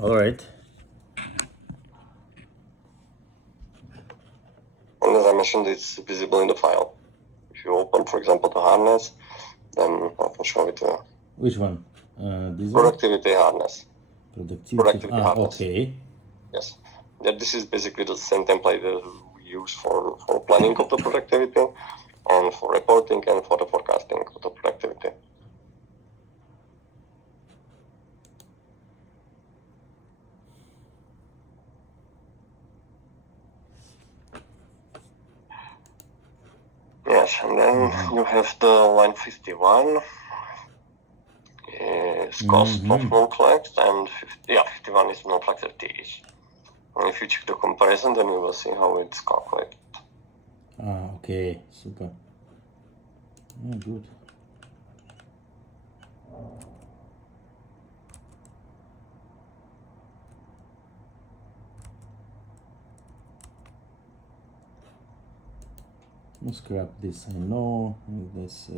All right. And as I mentioned, it's visible in the file. If you open, for example, the harness, then I can show it. Which one? This one? Productivity harness. Productivity harness. Okay. Yes. Yeah, this is basically the same template that we use for planning of the productivity and for reporting and for the forecasting of the productivity. Yes, and then you have the line 51. Is cost of non-flex, and 51 is non-flex FTEs. And if you check the comparison, then you will see how it's calculated. Okay, super. Good. Let's scrap this. I know this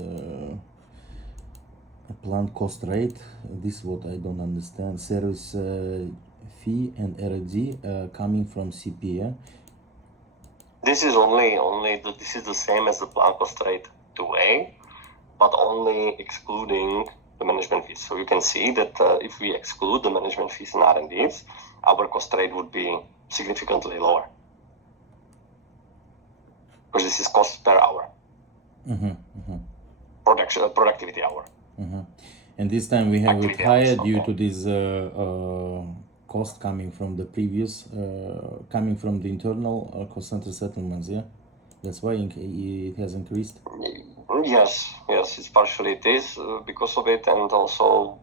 plant cost rate. This is what I don't understand. Service fee and R&D coming from CP. This is this is the same as the plant cost rate 2A, but only excluding the management fees. So you can see that if we exclude the management fees and R&Ds, our cost rate would be significantly lower. Because this is cost per hour. Productivity hour. And this time we have it higher due to this cost coming from the previous, coming from the internal cost center settlements, yeah? That's why it has increased? Yes, it's partially it is because of it, and also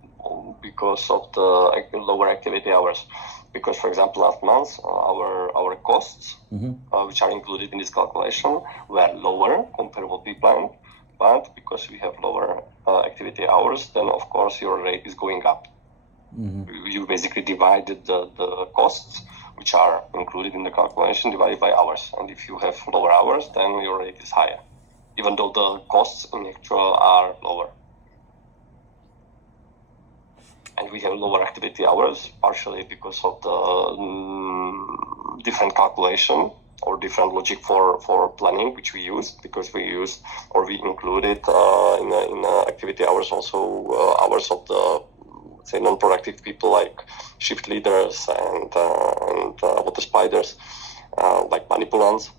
because of the lower activity hours. Because, for example, last month, our costs, which are included in this calculation, were lower compared to what we planned. But because we have lower activity hours, then of course your rate is going up. You basically divided the costs, which are included in the calculation, divided by hours. And if you have lower hours, then your rate is higher, even though the costs in actual are lower. And we have lower activity hours, partially because of the different calculation or different logic for planning, which we used, because we included in activity hours also hours of the, say, non-productive people like shift leaders and water spiders, like manipulants.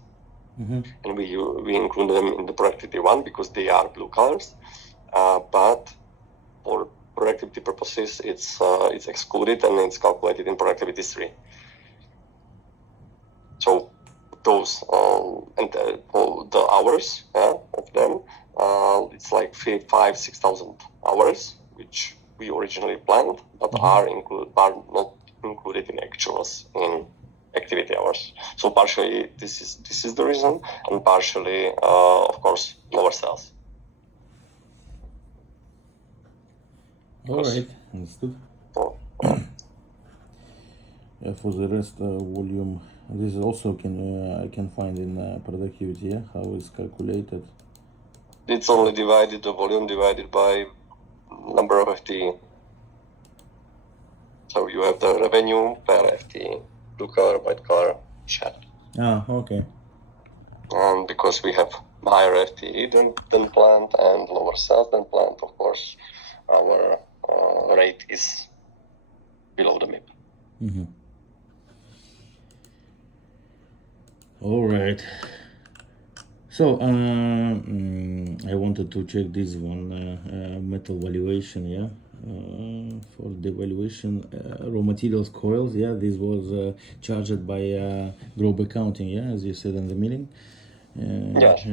And we include them in the productivity one because they are blue colors, but for productivity purposes, it's excluded and it's calculated in productivity 3. So those and the hours of them, it's like 6,000 hours, which we originally planned, but are not included in actuals in activity hours. So partially this is the reason, and partially, of course, lower sales. All right, understood. For the rest, volume, this also I can find in productivity, how it's calculated. It's only the volume divided by number of FTE. So you have the revenue per FTE, blue color, white color, chat. Okay. And because we have higher FTE than planned and lower sales than planned, of course, our rate is below the MIP. All right. So I wanted to check this one metal valuation, for the valuation raw materials coils, this was charged by group accounting, as you said in the meeting. Yes.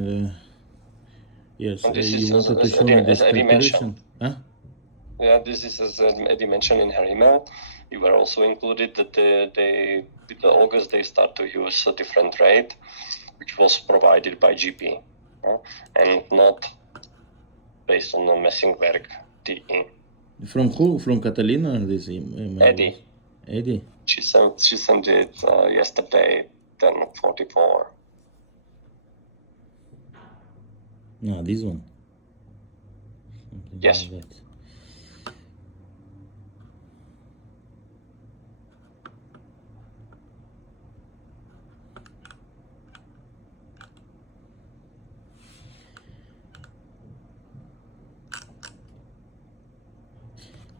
Yes. And this you wanted to show me this calculation? Yeah, this is as Eddie mentioned in her email. You were also included that with the August they start to use a different rate, which was provided by GP, and not based on the Messingwerk DE. From who? From Catalina? This email? Eddie. Eddie. She sent it yesterday, 10:44. No, this one. Yes. Like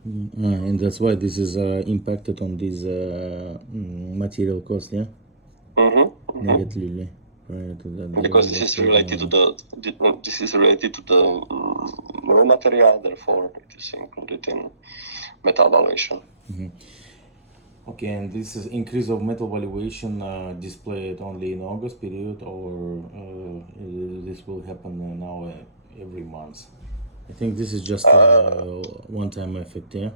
And that's why this is impacted on this material cost, yeah, negatively. Prior to that, Because this is related to the raw material, therefore it is included in metal valuation. Okay, and this is increase of metal valuation displayed only in August period, or this will happen now every month? I think this is just a one-time effect, yeah.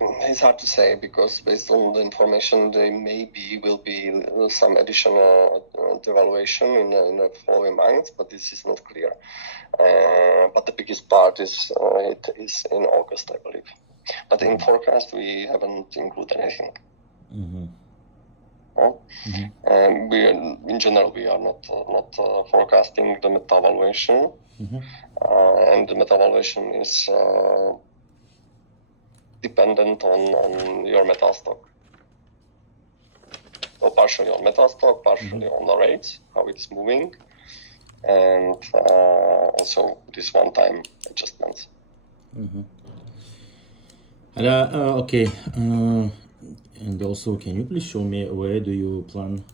It's hard to say because based on the information, there maybe will be some additional devaluation in the following months, but this is not clear. But the biggest part is it is in August, I believe. But in forecast, we haven't included anything. We in general we are not forecasting the metal valuation, and the metal valuation is dependent on your metal stock. So partially on metal stock, partially on the rates, how it's moving, and also this one-time adjustments. Okay, and also can you please show me where do you plan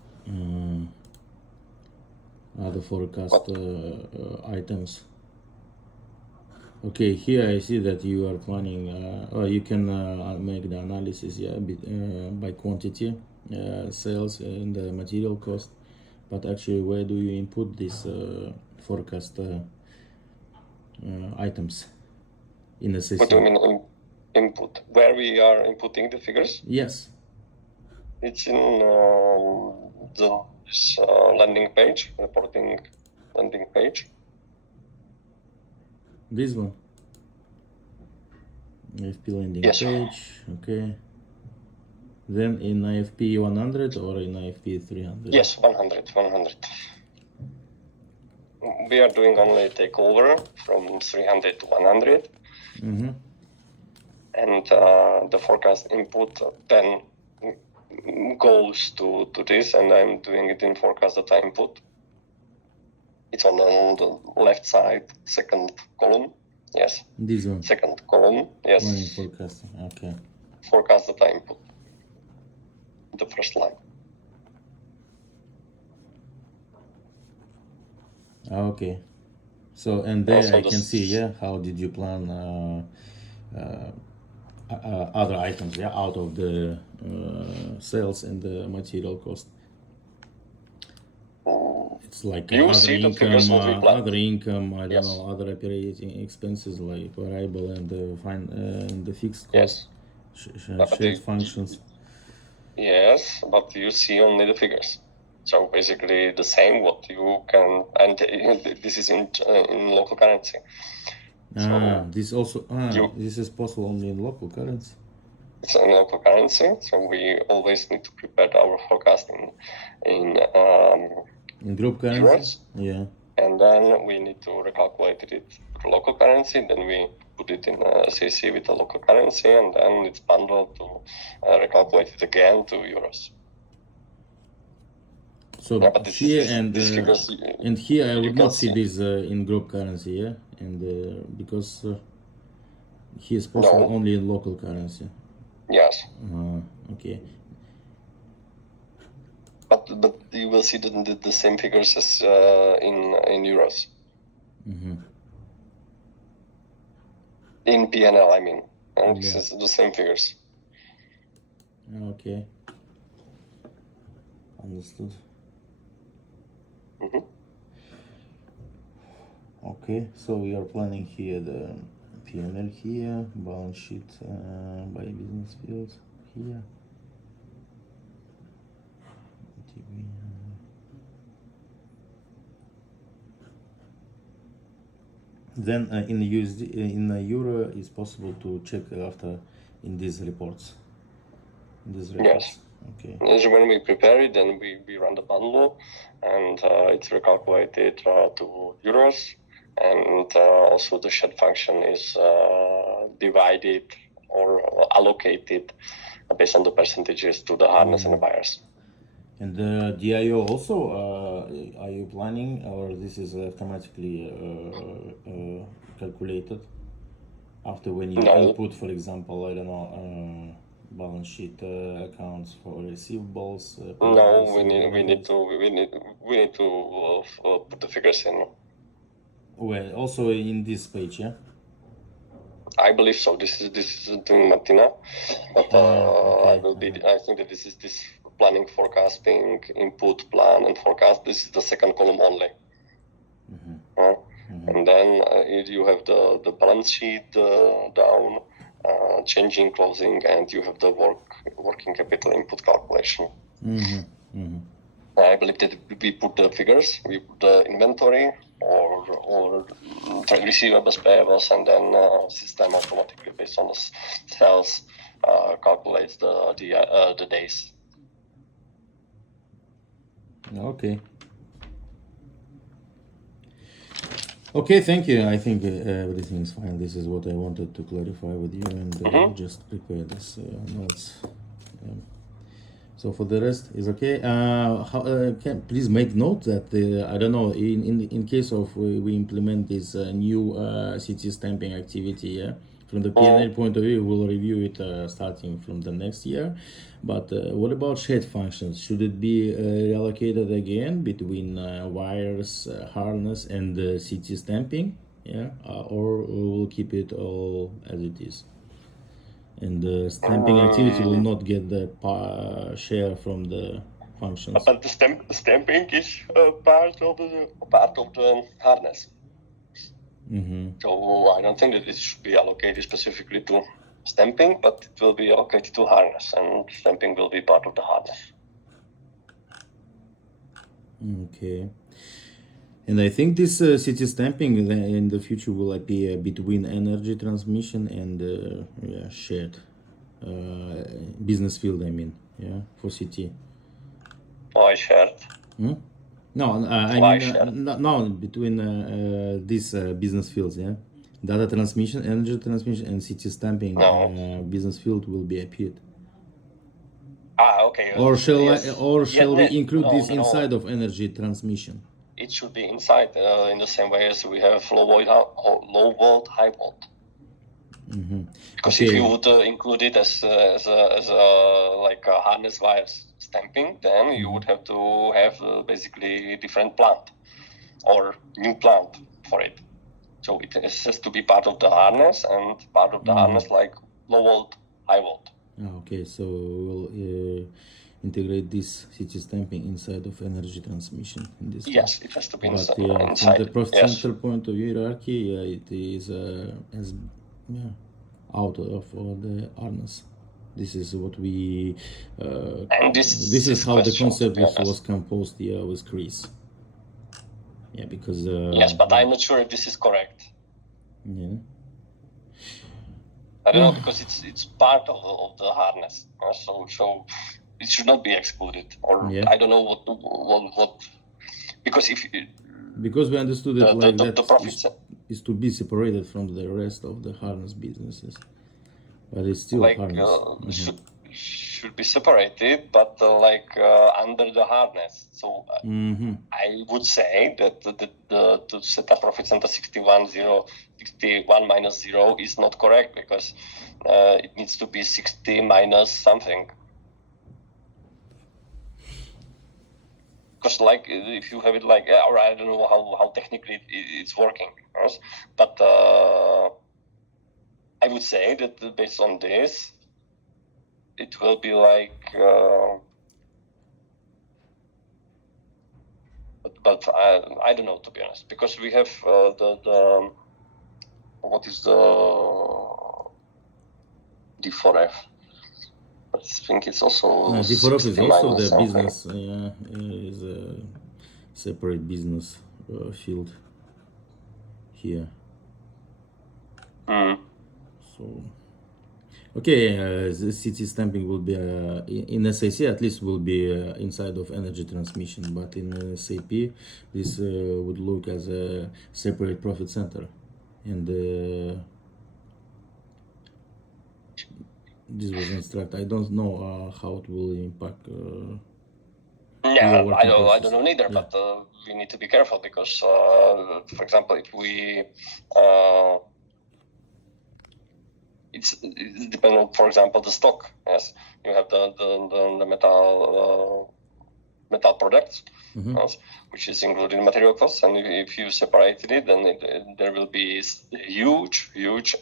other forecast items? Okay, here I see that you are planning, or you can make the analysis, yeah, by quantity, sales and the material cost. But actually, where do you input these forecast items in the system? What do you mean input? Where we are inputting the figures? Yes. It's in this landing page, reporting landing page. This one. IFP landing page, okay. Then in IFP 100 or in IFP 300? Yes, 100. We are doing only takeover from 300 to 100. And the forecast input then goes to this, and I'm doing it in forecast data input. It's on the left side, second column. Yes. This one. Second column. Yes. One in forecasting. Okay. Forecast data input. The first line. Okay. So and there also I can see, yeah, how did you plan other items, yeah, out of the sales and the material cost. It's like other income, I don't know, other operating expenses like variable and the fixed cost, shared functions. Yes, but you see only the figures. So basically the same what you can, and this is in local currency. This also this is possible only in local currency. It's in local currency, so we always need to prepare our forecasting in group currency. Euros. Yeah. And then we need to recalculate it to local currency. Then we put it in CC with the local currency, and then it's bundled to recalculate it again to euros. So here and here I would not see this in group currency, yeah, and because here is possible only in local currency. Yes. Okay. But you will see the same figures as in euros. In PNL, I mean, and this is the same figures. Okay. Understood. Okay, so we are planning here the PNL here, balance sheet by business fields here. Then in USD, in euro, is possible to check after in these reports. Yes. Okay. So when we prepare it, then we run the bundle, and it's recalculated to euros, and also the shed function is divided or allocated based on the percentages to the harness and the buyers. And the DIO also, are you planning, or this is automatically calculated? after when you No. input, for example, I don't know, balance sheet accounts for receivables. No, payables, we need methods. to put the figures in. Well, also in this page, yeah. I believe so. This is doing Martina, but Okay. I think that this is this planning, forecasting, input, plan, and forecast. This is the second column only. And then you have the balance sheet down, changing, closing, and you have the working capital input calculation. I believe that we put the figures, we put the inventory or receivables, payables, and then system automatically based on the sales calculates the days. Okay. Okay, thank you. I think everything is fine. This is what I wanted to clarify with you, and just prepare this notes. So for the rest is okay. Can please make note that I don't know in case of we implement this new CT stamping activity. Yeah, from the P&L point of view, we'll review it starting from the next year. But what about shared functions? Should it be reallocated again between wires, harness, and CT stamping? Yeah, or we'll keep it all as it is? And the stamping activity will not get the share from the functions. But the stamping is part of the harness. So I don't think that it should be allocated specifically to stamping, but it will be allocated to harness, and stamping will be part of the harness. Okay. And I think this CT stamping in the future will be between energy transmission and shared business field. I mean, yeah, for CT. Why shared? No, I mean no between these business fields. Yeah, data transmission, energy transmission, and CT stamping business field will be appeared. Okay. Or shall we include this inside of energy transmission? It should be inside in the same way as we have low volt, high volt. Because if you would include it as like a harness wires stamping, then you would have to have basically different plant or new plant for it. So it has to be part of the harness and part of the harness like low volt, high volt. Okay, so we'll integrate this CT stamping inside of energy transmission in this Yes, case. it has to be But inside. from the profit center point of view hierarchy, it is out of the harness. This is what we and this is how the concept was composed with Chris. Yeah, because yes, but I'm not sure if this is correct. Yeah. I don't know, because it's part of the harness, so it should not be excluded, or I don't know what because because we understood it like the that profits is to be separated from the rest of the harness businesses, but it's still like harness. Should be separated, but under the harness. So I would say that to set up profit center 61 minus 0 is not correct, because it needs to be 60 minus something. Because if you have it or I don't know how technically it's working, but I would say that based on this, it will be but I don't know, to be honest, because we have the what is the D4F? I think it's also D4F is also the business. Is a separate business field here. So. Okay, the CT stamping will be in SAC at least will be inside of energy transmission, but in SAP this would look as a separate profit center, and this was instructed. I don't know how it will impact. I don't know neither, but we need to be careful, because for example, if we it's dependent. For example, the stock. Yes, you have the metal products, yes, which is included in material costs, and if you separated it, then there will be huge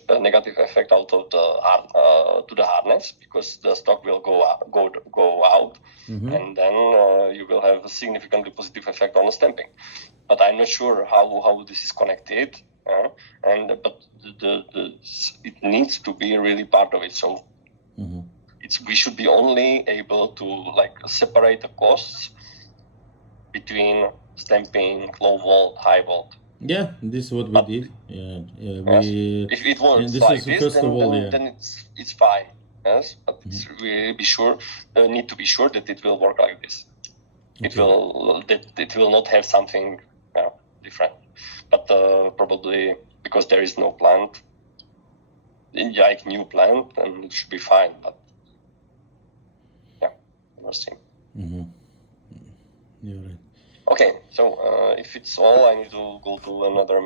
negative effect out of to the hardness, because the stock will go out, and then you will have a significantly positive effect on the stamping. But I'm not sure how this is connected, but it needs to be really part of it. So we should be only able to like separate the costs between stamping, low volt, high volt. Yeah, this is what we did. Yeah, Yes, we. if it works And this like is this, first of all, then it's fine. Yes, but we need to be sure that it will work like this. Okay. It will not have something different. But probably because there is no plant, like new plant, then it should be fine. But yeah, we'll see. You're right. Okay, so if it's all, I need to go to another